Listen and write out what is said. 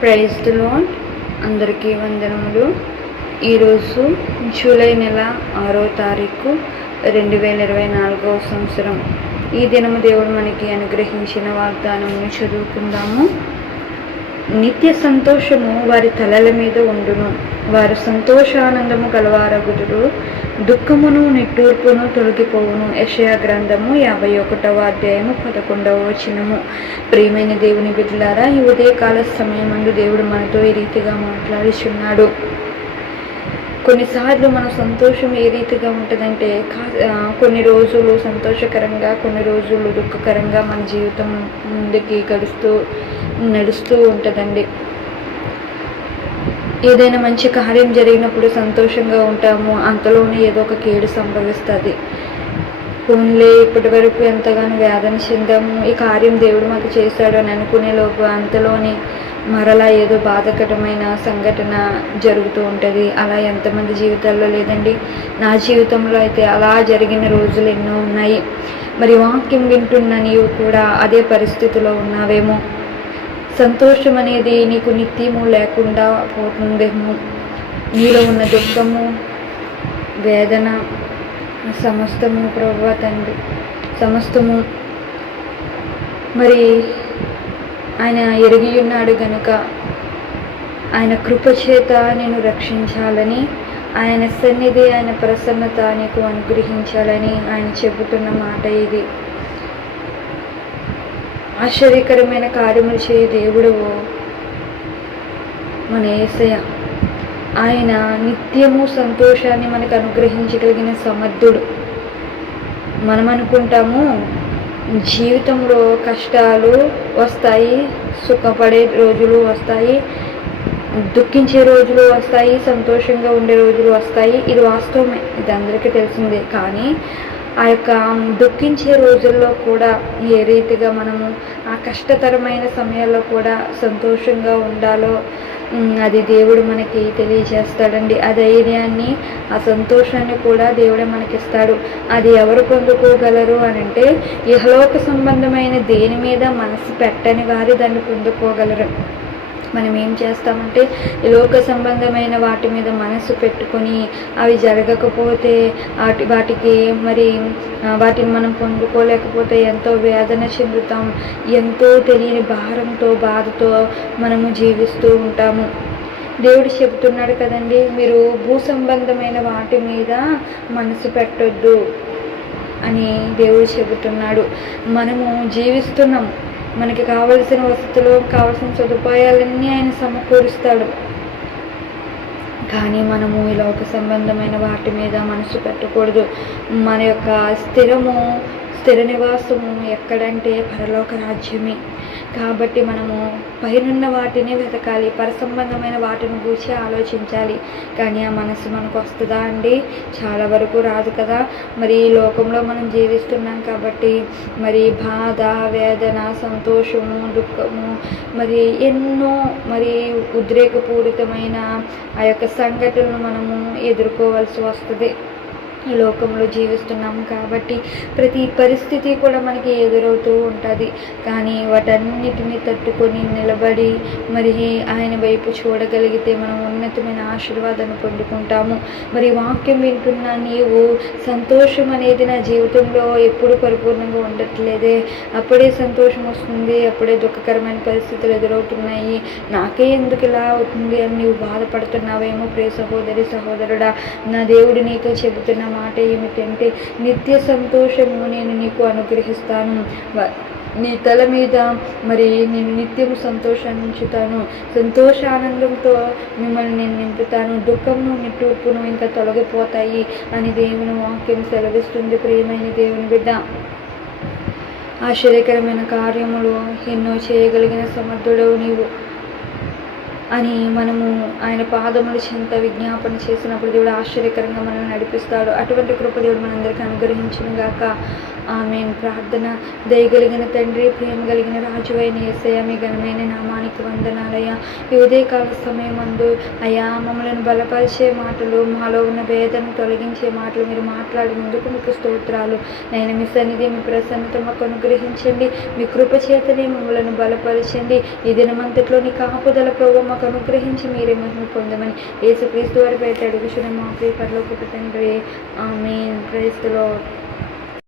ప్రైజ్లో అందరికీ వందనములు. ఈరోజు జూలై నెల ఆరో తారీఖు రెండు వేల ఇరవై నాలుగవ సంవత్సరం. ఈ దినము దేవుడు మనకి అనుగ్రహించిన వాగ్దానమును చదువుకుందాము. నిత్య సంతోషము వారి తలల మీద ఉండును. వారు సంతోషానందము గలవారగుదురు. దుఃఖమును నిట్టూర్పును తొలగిపోవును. యషయా గ్రంథము యాభై ఒకటవ అధ్యాయము పదకొండవ వచనము. ప్రియమైన దేవుని బిడ్డలారా ఈ ఉదయకాల సమయమందు దేవుడు మనతో ఈ రీతిగా మాట్లాడుచున్నాడు. కొన్నిసార్లు మన సంతోషం ఏ రీతిగా ఉంటుందంటే కొన్ని రోజులు సంతోషకరంగా కొన్ని రోజులు దుఃఖకరంగా మన జీవితం ముందుకి గడుస్తూ నడుస్తూ ఉంటుందండి. ఏదైనా మంచి కార్యం జరిగినప్పుడు సంతోషంగా ఉంటాము. అంతలోనే ఏదో ఒక కీడు సంభవిస్తుంది. పోన్లే ఇప్పటి వరకు ఎంతగానో వేదన చెందాము. ఈ కార్యం దేవుడు మాకు చేశాడు అని అనుకునే లోపు అంతలోనే మరలా ఏదో బాధకరమైన సంఘటన జరుగుతూ ఉంటుంది. అలా ఎంతమంది జీవితాల్లో లేదండి. నా జీవితంలో అయితే అలా జరిగిన రోజులు ఎన్నో ఉన్నాయి. మరి వాక్యం వింటున్న నీవు కూడా అదే పరిస్థితిలో ఉన్నావేమో. సంతోషం అనేది నీకు నిత్యము లేకుండా పోతుందేమో నీలో ఉన్న దుఃఖము వేదన సమస్తము ప్రభు తండ్రి. సమస్తము మరి ఆయన ఎరిగి ఉన్నాడు గనుక ఆయన కృపచేత నేను రక్షించాలని ఆయన సన్నిధి ఆయన ప్రసన్నత నీకు అనుగ్రహించాలని ఆయన చెబుతున్న మాట ఇది. ఆశ్చర్యకరమైన కార్యములు చేయ దేవుడు మన ఏసయ ఆయన నిత్యము సంతోషాన్ని మనకు అనుగ్రహించగలిగిన సమర్థుడు. మనం అనుకుంటాము జీవితంలో కష్టాలు వస్తాయి సుఖపడే రోజులు వస్తాయి దుఃఖించే రోజులు వస్తాయి సంతోషంగా ఉండే రోజులు వస్తాయి. ఇది వాస్తవమే. ఇది అందరికీ తెలిసిందే. కానీ ఆ యొక్క దుఃఖించే రోజుల్లో కూడా ఏ రీతిగా మనము ఆ కష్టతరమైన సమయాల్లో కూడా సంతోషంగా ఉండాలో అది దేవుడు మనకి తెలియజేస్తాడండి. ఆ ధైర్యాన్ని ఆ సంతోషాన్ని కూడా దేవుడే మనకిస్తాడు. అది ఎవరు పొందుకోగలరు అని అంటే ఇహలోక సంబంధమైన దేని మీద మనసు పెట్టని వారి దాన్ని పొందుకోగలరు. మనం ఏం చేస్తామంటే లోక సంబంధమైన వాటి మీద మనసు పెట్టుకొని అవి జరగకపోతే వాటి వాటికి మరి వాటిని మనం పొందుకోలేకపోతే ఎంతో వేదన చెందుతాం ఎంతో తెలియని భారంతో బాధతో మనము జీవిస్తూ ఉంటాము. దేవుడు చెబుతున్నాడు కదండి మీరు భూ సంబంధమైన వాటి మీద మనసు పెట్టొద్దు అని దేవుడు చెబుతున్నాడు. మనము జీవిస్తున్నాం. మనకి కావలసిన వసతులు కావలసిన సదుపాయాలన్నీ ఆయన సమకూరుస్తాడు. కానీ మనము ఈ లోక సంబంధమైన వాటి మీద మనసు పెట్టకూడదు. మన యొక్క స్థిరము స్థిర నివాసము ఎక్కడంటే పరలోక రాజ్యమే. కాబట్టి మనము పైనున్న వాటిని వెతకాలి పరసంబంధమైన వాటిని గురించి ఆలోచించాలి. కానీ ఆ మనసు మనకు వస్తుందా అండి? చాలా వరకు రాదు కదా. మరి ఈ లోకంలో మనం జీవిస్తున్నాం కాబట్టి మరి బాధ వేదన సంతోషము దుఃఖము మరి ఎన్నో మరి ఉద్రేకపూరితమైన ఆ యొక్క సంఘటనలు మనము ఎదుర్కోవాల్సి వస్తుంది. ఈ లోకంలో జీవిస్తున్నాము కాబట్టి ప్రతి పరిస్థితి కూడా మనకి ఎదురవుతూ ఉంటుంది. కానీ వాటన్నిటిని తట్టుకొని నిలబడి మరి ఆయన వైపు చూడగలిగితే మనం ఉన్నతమైన ఆశీర్వాదాన్ని పొందుకుంటాము. మరి వాక్యం వింటున్న నీవు సంతోషం అనేది నా జీవితంలో ఎప్పుడు పరిపూర్ణంగా ఉండట్లేదే. అప్పుడే సంతోషం వస్తుంది అప్పుడే దుఃఖకరమైన పరిస్థితులు ఎదురవుతున్నాయి. నాకే ఎందుకు ఇలా అవుతుంది అని నీవు బాధపడుతున్నావేమో ప్రే సహోదరి సహోదరుడా. నా దేవుడు నీతో చెబుతున్నా మాట ఏమిటంటే నిత్య సంతోషము నేను నీకు అనుగ్రహిస్తాను. నీ తల మీద మరి నేను నిత్యము సంతోషాన్ని ఉంచుతాను సంతోషానందంతో మిమ్మల్ని నేను నింపుతాను. దుఃఖమును నిట్టూర్పును ఇంకా తొలగిపోతాయి అని దేవుని వాక్యం సెలవిస్తుంది. ప్రియమైన దేవుని బిడ్డ ఆశ్చర్యకరమైన కార్యములు ఎన్నో చేయగలిగిన సమర్థుడవు నీవు. అని మనము ఆయన పాదముల చెంత విజ్ఞాపన చేసినప్పుడు దేవుడు ఆశ్చర్యకరంగా మనల్ని నడిపిస్తాడు. అటువంటి కృప దేవుడు మనందరికీ అనుగ్రహించిన గాక. ఆమె ప్రార్థన దయగలిగిన తండ్రి ప్రేమ కలిగిన రాజు అయిన ఏసయ్య మీ ఘనమైన నామానికి వందనాలయ్యా. ఈ ఉదయకాల సమయం అందు అయ్యా మమ్మలను బలపరిచే మాటలు మాలో ఉన్న భేదను తొలగించే మాటలు మీరు మాట్లాడినందుకు మీకు స్తోత్రాలు. నేను మీ సన్నిధి మీ ప్రసన్నత మాకు అనుగ్రహించండి. మీ కృప చేతనే మమ్మల్ని బలపరచండి. ఈ దినమంతట్లో నీ కాపుదల ప్రభు మాకు అనుగ్రహించి మీరే మహిమ పొందమని యేసుక్రీస్తు వారి పేరు అడుగుచున్న మా ప్రియ పరలోకపు తండ్రి ఆమె క్రీస్తులో